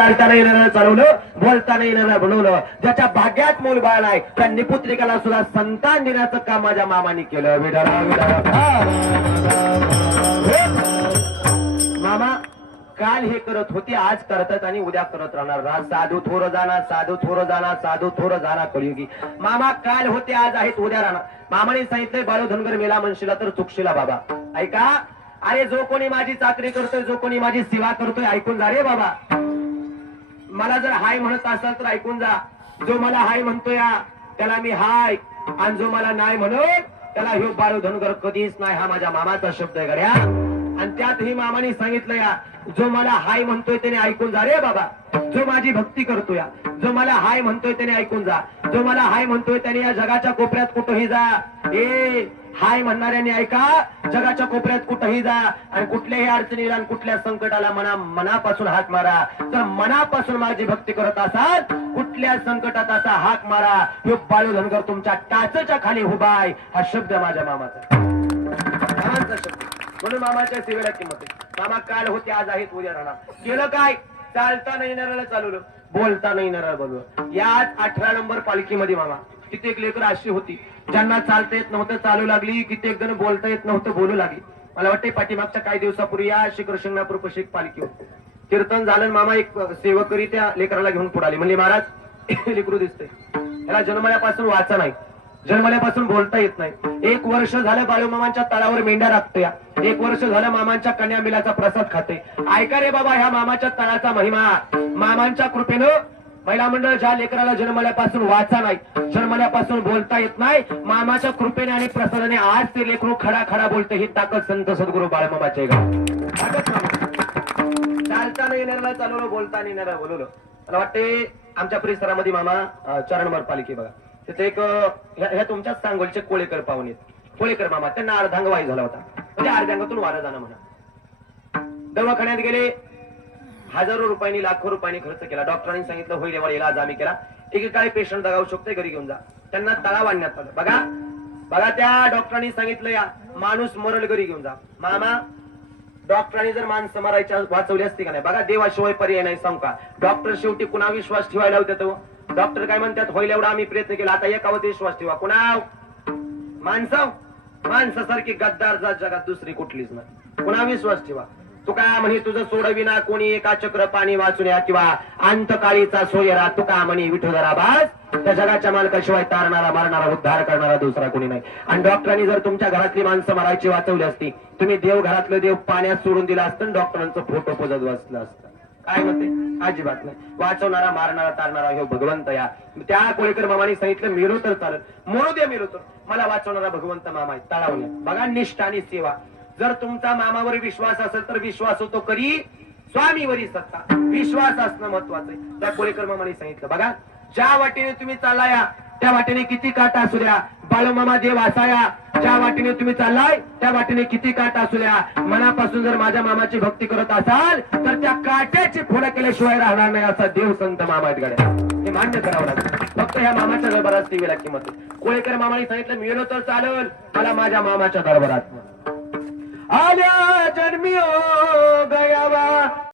चालताना येणार चालवलं बोलताना येणार बनवलं ज्याच्या भाग्यात मूल बाळ आहे त्या निपुत्रिकाला सुद्धा संतान देण्याचं काम माझ्या मामाने केलं. विडारा मामा काल हे करत होते आज करतात आणि उद्या करत राहणार. राज साधू थोर जाणार साधू थोर जाणार साधू थोर जाणार कळयुगी. मामा काल होते आज आहेत उद्या राहणार. मामाने सांगितलंय बाळू धनगर मेला म्हणशीला तर चुकशीला बाबा. ऐका? अरे जो कोणी माझी चाकरी करतोय जो कोणी माझी सेवा करतोय ऐकून जा रे बाबा. मला जर हाय म्हणत असाल तर ऐकून जा. जो मला हाय म्हणतो या त्याला मी हाय. आणि जो मला नाही म्हणत त्याला ह्यो बाळू धनगर कधीच नाही. हा माझ्या मामाचा शब्द आहे गड्या. आणि त्यातही मामाने सांगितलं या जो मला हाय म्हणतोय त्याने ऐकून जा रे बाबा. जो माझी भक्ती करतो या. जो मला हाय म्हणतोय त्याने ऐकून जा. जो मला हाय म्हणतोय त्याने या जगाच्या कोपऱ्यात कुठंही जा. ए हाय म्हणणाऱ्यांनी ऐका जगाच्या कोपऱ्यात कुठंही जा आणि कुठल्याही अडचणीला आणि कुठल्या संकटाला मना मनापासून हात मारा. तर मनापासून माझी भक्ती करत असाल कुठल्या संकटात असा हाक मारा हे बाळू धनगर तुमच्या टाचच्या खाली उभा आहे हा शब्द माझ्या मामाचा. शब्द. म्हणून मामाच्या सेवेला किंमत मामा काल होते आज आहेत उद्या राहणार. केलं काय? चालता नाही येणाऱ्याला चालवलं. बोलता नाही येणाऱ्याला बोलवलं. याच अठरा नंबर पालखीमध्ये मामा. कित्येक लेकर अशी होती. ज्यांना चालता येत नव्हतं चालू लागली. कित्येक जण बोलता येत नव्हतं बोलू लागली. मला वाटते पाठीमागच्या काही दिवसापूर्वी या शिखर शिंगणापूर पशी पालखी होती. कीर्तन झालं मामा एक सेवकरी त्या लेकराला घेऊन पुढे आली. म्हणले महाराज लेकरू दिसते त्याला जन्मल्यापासून वाचा नाही. जन्मल्यापासून बोलता येत नाही. एक वर्ष झालं बाळूमामांच्या तळावर मेंढ्या राखतोय. एक वर्ष झालं मामांच्या कन्या मिलाचा प्रसाद खाते ऐका रे बाबा ह्या मामाच्या तळाचा महिमा. मामांच्या कृपेनं महिला मंडळ ज्या लेकराला जन्मल्यापासून वाचा नाही जन्मल्यापासून बोलता येत नाही. मामाच्या कृपेने आणि प्रसादाने आज ते लेकरू खडा खडा बोलते ही ताकद संत सद्गुरू बाळमामाचे गाव चालताना येणाऱ्याला चालवलं बोलता येणार बोलवलं. मला वाटते आमच्या परिसरामध्ये मामा चरणमर पालिके बघा. तिथे एक ह्या तुमच्याच सांगोलचे कोळेकर पाहुणे कोळेकर मामा त्यांना अर्धांगवायू झाला होता. म्हणजे अर्धांगातून वारा जाणं म्हणा. दवाखान्यात गेले हजारो रुपयांनी लाखो रुपयांनी खर्च केला. डॉक्टरांनी सांगितलं होईल एवढा इलाज आम्ही केला. एकेकाळी पेशंट दगावू शकतोय घरी घेऊन जा. त्यांना तळाव आणण्यात आलं. बघा बघा त्या डॉक्टरांनी सांगितलं या. माणूस मरल घरी घेऊन जा. मामा डॉक्टरांनी जर माणसं मारायच्या वाचवली असती का नाही? बघा देवाशिवाय पर्याय नाही सांगू का? डॉक्टर शेवटी कुणा विश्वास ठेवायला होत्या तो? डॉक्टर काय म्हणतात होईल एवढा आम्ही प्रयत्न केला आता एकावर विश्वास ठेवा. कुणाव? माणसं? माणसासारखी गद्दार जात जगात दुसरी कुठलीच नाही. कुणा विश्वास ठेवा? तुका म्हणे तुझं सोडविना कोणी एका चक्र पाणी वाचून या किंवा अंतकाळीचा सोयरा तुका म्हणे विठोदरा बास त्या जगाच्या मालकाशिवाय तारणारा मारणारा उद्धार करणारा दुसरा कोणी नाही. आणि डॉक्टरांनी जर तुमच्या घरातली माणसं मारायची वाचवली असती तुम्ही देव घरातलं देव पाण्यात सोडून दिला असतं आणि डॉक्टरांचं फोटो पोजत बसलं असतं. काय म्हणते अजिबात नाही. वाचवणारा मारणारा तारणारा हे भगवंत या. त्या कोळीकर मामाने सांगितलं मिळू तर चालत म्हणू दे मिळू तर. मला वाचवणारा भगवंत मामा आहे. तळावल्या बघा निष्ठा आणि सेवा. जर तुमचा मामावर विश्वास असेल तर विश्वास होतो करी स्वामीवरी सत्ता. विश्वास असणं महत्वाचं आहे. त्या कोळीकर मामाने सांगितलं. बघा ज्या वाटेने तुम्ही चालाया त्या वाटेने किती काटा असू द्या. बाळूमामा देव असाया ज्या वाटेने तुम्ही चाललाय त्या वाटेने किती काटा असू द्या. मनापासून जर माझ्या मामाची भक्ती करत असाल तर त्या काट्याची फोड केल्याशिवाय राहणार नाही असा देव संत मामा आहेत गड्या. हे मान्य करावं लागेल फक्त ह्या मामाच्या दरबारात टीव्हीला किंमत कोळेकर मामाने सांगितलं मिळलो तर चालेल. मला माझ्या मामाच्या दरबारात. आल्या जन्मी हो गयावा